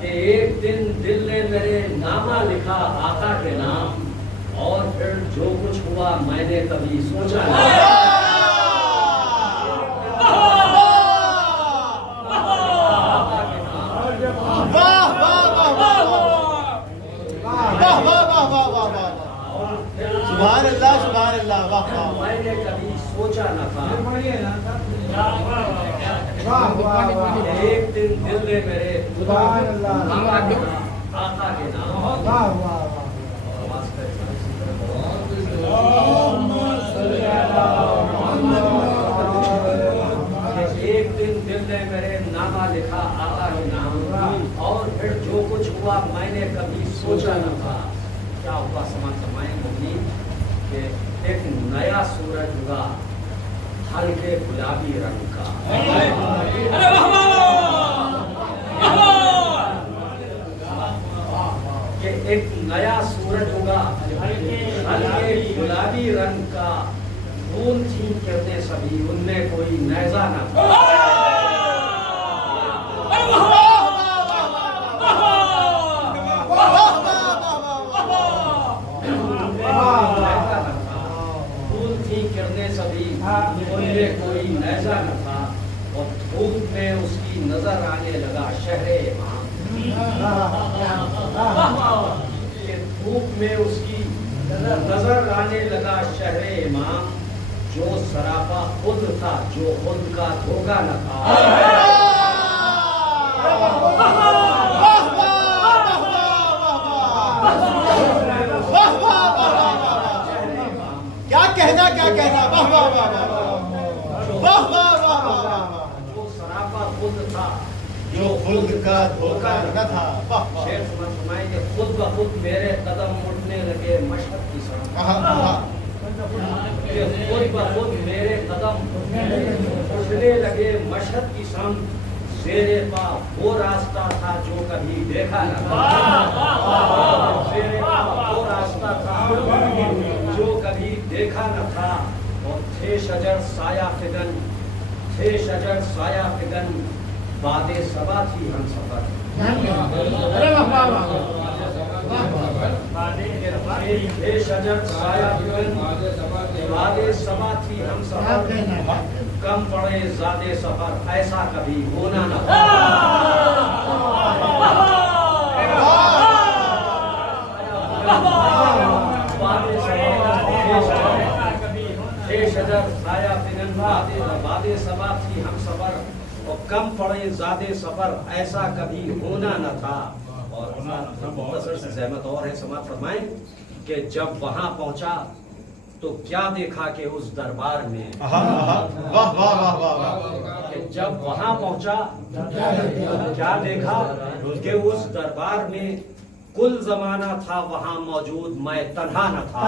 کہ ایک دن دل نے میرے نامہ لکھا آقا کے نام، اور پھر جو کچھ ہوا میں نے کبھی سوچا نہیں۔ سبحان اللہ سبحان اللہ واہ واہ میں نے کبھی سوچا نہ تھا ایک دن دل نے میرے آقا کے نام ایک دن دل نے میرے نامہ لکھا آقا کے نام، اور پھر جو کچھ ہوا میں نے کبھی سوچا نہ تھا۔ کیا ہوا سمجھ سمائیں مبنی کہ ایک نیا سورج ہوگا ہلکے گلابی رنگ کا، کہ ایک نیا سورج ہوگا ہلکے گلابی رنگ کا، بھول تھی کرتے سبھی ان میں کوئی نیزہ نہ تھا۔ ان میں کوئی نیزہ نہ تھا، اور دھوپ میں اس کی نظر آنے لگا شہر امام، کہ دھوپ میں اس کی نظر آنے لگا شہر امام، جو سراپا خود تھا جو خود کا دھوکہ نہ تھا۔ کیا کہنا کیا کہنا واہ واہ واہ واہ واہ واہ واہ، جو سراپا خود تھا جو خود کا دھوکہ نہ تھا۔ شیخ سمجھ فرمائیں کہ خود بخود میرے قدم اٹھنے لگے مشہد کی سمت، کہ خود بخود میرے قدم اٹھنے لگے مشہد کی سمت، زیر پا وہ راستہ تھا جو کبھی دیکھا نہ تھا، زیر پا وہ راستہ تھا جو کبھی دیکھا نہ تھا، اور تھے شجر سایہ فگن، تھے شجر سایہ فگن، باد صبا تھی ہم سفر، تھے شجر سایہ فگن، باد صبا تھی ہم سفر، کم پڑے زیادہ سفر ایسا کبھی ہونا نہ تھا۔ شجر سایہ فگن باد صبا تھی ہم سفر، اور کم پڑے زیادہ سفر ایسا کبھی ہونا نہ تھا۔ اور مختصر سی زحمت اور ہے، سماعت فرمائیں کہ جب وہاں پہنچا تو کیا دیکھا کہ اس دربار میں، واہ واہ واہ، کہ جب وہاں پہنچا کیا دیکھا کہ اس دربار میں کل زمانہ تھا وہاں موجود، میں تنہا نہ تھا۔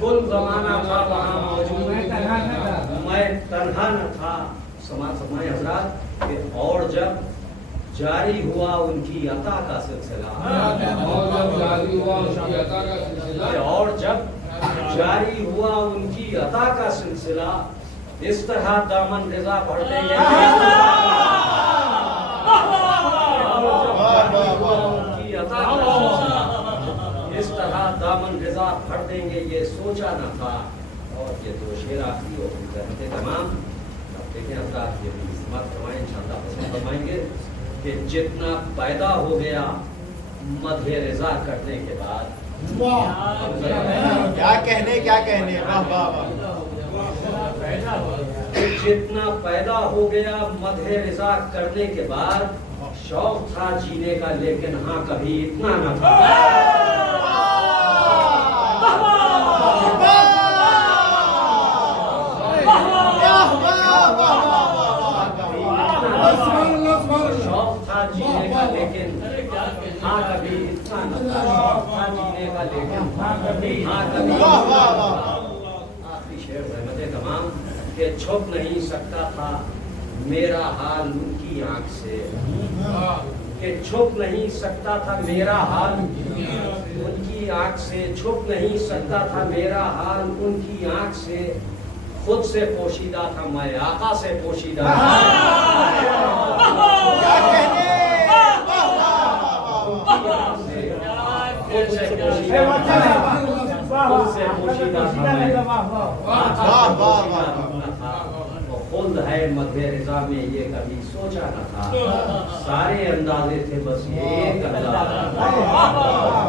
کل زمانہ تھا وہاں موجود، میں تنہا نہ تھا۔ سماعت فرمائیں حضرات کہ اور جب جاری ہوا ان کی عطا کا سلسلہ، اور جب جاری ہوا ان کی عطا کا سلسلہ، اس طرح دامن رضا بڑھ دیں گے، اس طرح دامن رضا بھر دیں گے یہ سوچا نہ تھا۔ اور یہ دو شعر آخری اور رہتے تمام، اب دیکھیں حضرات یہ بھی سماعت فرمائیں انشاءاللہ پسند فرمائیں گے کہ جتنا پیدا ہو گیا مدح رضا کرنے کے بعد، کیا کہنے واہ واہ واہ، جتنا پیدا ہو گیا مدح رضا کرنے کے بعد، شوق تھا جینے کا لیکن ہاں کبھی اتنا نہ تھا۔ شوق تھا جینے کا لیکن ہاں کبھی اتنا نہ تھا، شوق تھا جینے کا لیکن ہاں کبھی اتنا نہ تھا۔ آخری شعر رحمت تمام کہ چھپ نہیں سکتا تھا میرا حال ان کی آنکھ سے، کہ چھپ نہیں سکتا تھا میرا حال، ان کی آنکھ سے چھپ نہیں سکتا تھا میرا حال، ان کی آنکھ سے خود سے پوشیدہ تھا میں، آقا سے پوشیدہ تھا۔ کیا کہنے خود سے پوشیدہ تھا، خود سے پوشیدہ تھا میں، خلد ہے مدح رضا میں یہ کبھی سوچا نہ تھا، سارے اندازے تھے بس یہ ایک اندازہ تھا۔